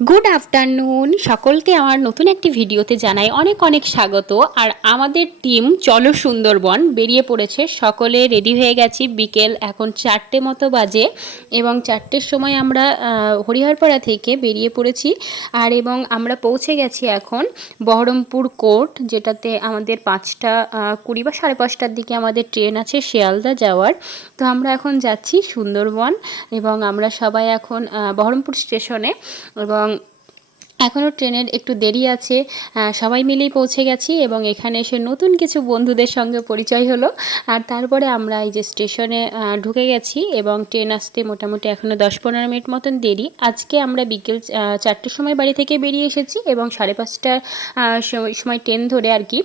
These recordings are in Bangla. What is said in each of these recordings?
গুড আফটারনুন সকলকে আমার নতুন একটি ভিডিওতে জানাই অনেক অনেক স্বাগত। আর আমাদের টিম চলো সুন্দরবন বেরিয়ে পড়েছে, সকলে রেডি হয়ে গেছি। বিকেল এখন 4টে মতো বাজে এবং 4টের সময় আমরা হরিহরপাড়া থেকে বেরিয়ে পড়েছি। আর এবং আমরা পৌঁছে গেছি এখন বহরমপুর কোর্ট, যেটাতে আমাদের 5টা 20 বা 5:30টার দিকে আমাদের ট্রেন আছে শিয়ালদা যাওয়ার। তো আমরা এখন যাচ্ছি সুন্দরবন এবং আমরা সবাই এখন বহরমপুর স্টেশনে, এবং এখনও ট্রেনের একটু দেরি আছে। সবাই মিলেই পৌঁছে গেছি এবং এখানে এসে নতুন কিছু বন্ধুদের সঙ্গে পরিচয় হলো। আর তারপরে আমরা এই যে স্টেশনে ঢুকে গেছি এবং ট্রেন আসতে মোটামুটি এখনও 10-15 মিনিট মতন দেরি। আজকে আমরা বিকেল 4টের সময় বাড়ি থেকে বেরিয়ে এসেছি এবং 5:30টার সময় ট্রেন ধরে আর কি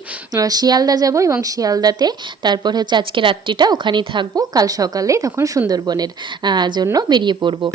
শিয়ালদা যাব, এবং শিয়ালদাতে তারপর হচ্ছে আজকে রাত্রিটা ওখানেই থাকবো, কাল সকালে তখন সুন্দরবনের জন্য বেরিয়ে পড়বো।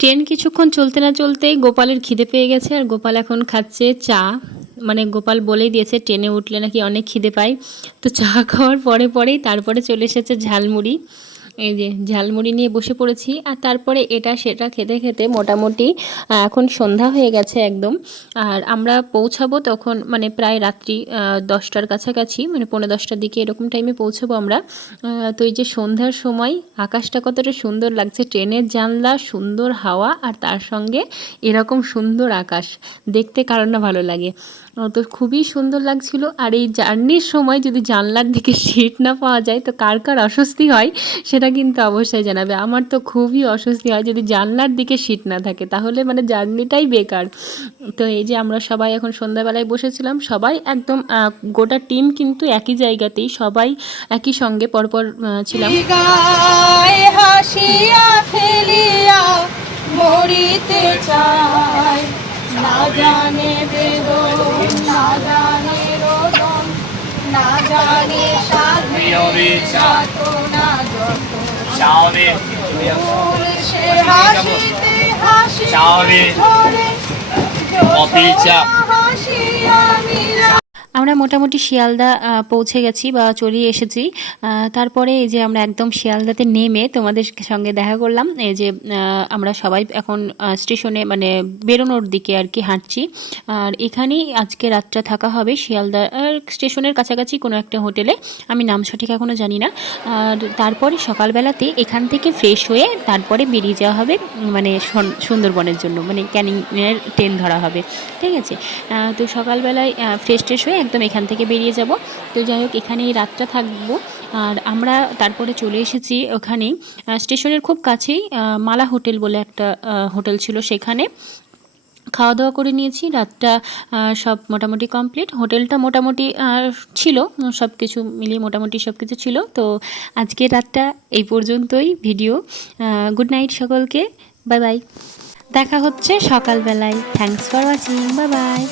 ট্রেন কিছুক্ষণ চলতে না চলতেই গোপালের খিদে পেয়ে গেছে, আর গোপাল এখন খাচ্ছে চা। মানে গোপাল বলেই দিয়েছে ট্রেনে উঠলে নাকি অনেক খিদে পায়। তো চা খাওয়ার পরেই তারপরে চলে এসেছে ঝালমুড়ি। এই যে ঝালমুড়ি নিয়ে বসে পড়েছি, আর তারপরে এটা সেটা খেতে খেতে মোটামুটি এখন সন্ধ্যা হয়ে গেছে একদম। আর আমরা পৌঁছাবো তখন মানে প্রায় রাত্রি 10টার কাছাকাছি, মানে 10:45টার দিকে এরকম টাইমে পৌঁছাবো আমরা। তো এই যে সন্ধ্যার সময় আকাশটা কতটা সুন্দর লাগছে, ট্রেনের জানলা, সুন্দর হাওয়া, আর তার সঙ্গে এরকম সুন্দর আকাশ দেখতে কারণ না ভালো লাগে। তো খুবই সুন্দর লাগছিল। আর এই জার্নির সময় যদি জানলার দিকে সিট না পাওয়া যায় তো কার কার অস্বস্তি হয় সেটা কিন্তু অবশ্যই জানাবে। আমার তো খুবই অস্বস্তি হয় যদি জানলার দিকে সিট না থাকে, তাহলে মানে জার্নিটাই বেকার। তো এই যে আমরা সবাই এখন সন্ধ্যাবেলায় বসেছিলাম, সবাই একদম গোটা টিম কিন্তু একই জায়গাতেই, সবাই একই সঙ্গে পরপর ছিলাম। হাসিয়া ফেলিয়া মরিতে চায়, না জানে বেদন না জানে রোদন, না জানে সাধে সাধনা যত সে হাসিতে হাসি ঝরে হাসিয়া মিলা। আমরা মোটামুটি শিয়ালদা পৌঁছে গেছি বা চলিয়ে এসেছি। তারপরে এই যে আমরা একদম শিয়ালদাতে নেমে তোমাদের সঙ্গে দেখা করলাম। এই যে আমরা সবাই এখন স্টেশনে মানে বেরোনোর দিকে আর কি হাঁটছি। আর এখানেই আজকে রাতটা থাকা হবে শিয়ালদা স্টেশনের কাছাকাছি কোনো একটা হোটেলে, আমি নাম সঠিক এখনও জানি না। আর তারপরে সকালবেলাতে এখান থেকে ফ্রেশ হয়ে তারপরে বেরিয়ে যাওয়া হবে মানে সুন্দরবনের জন্য, মানে ক্যানিংয়ের ট্রেন ধরা হবে, ঠিক আছে। তো সকালবেলায় ফ্রেশ হয়ে একদম এখান থেকে বেরিয়ে যাব। তো যাই হোক এখানেই রাতটা থাকবো। আর আমরা তারপরে চলে এসেছি ওখানেই স্টেশনের খুব কাছেই মালা হোটেল বলে একটা হোটেল ছিল, সেখানে খাওয়া দাওয়া করে নিয়েছি। রাতটা সব মোটামুটি কমপ্লিট, হোটেলটা মোটামুটি ছিল, সব কিছু মিলিয়ে মোটামুটি সব কিছু ছিল। তো আজকের রাতটা এই পর্যন্তই ভিডিও। গুড নাইট সকলকে, বাই বাই। দেখা হচ্ছে সকালবেলায়। Thanks for watching, bye bye.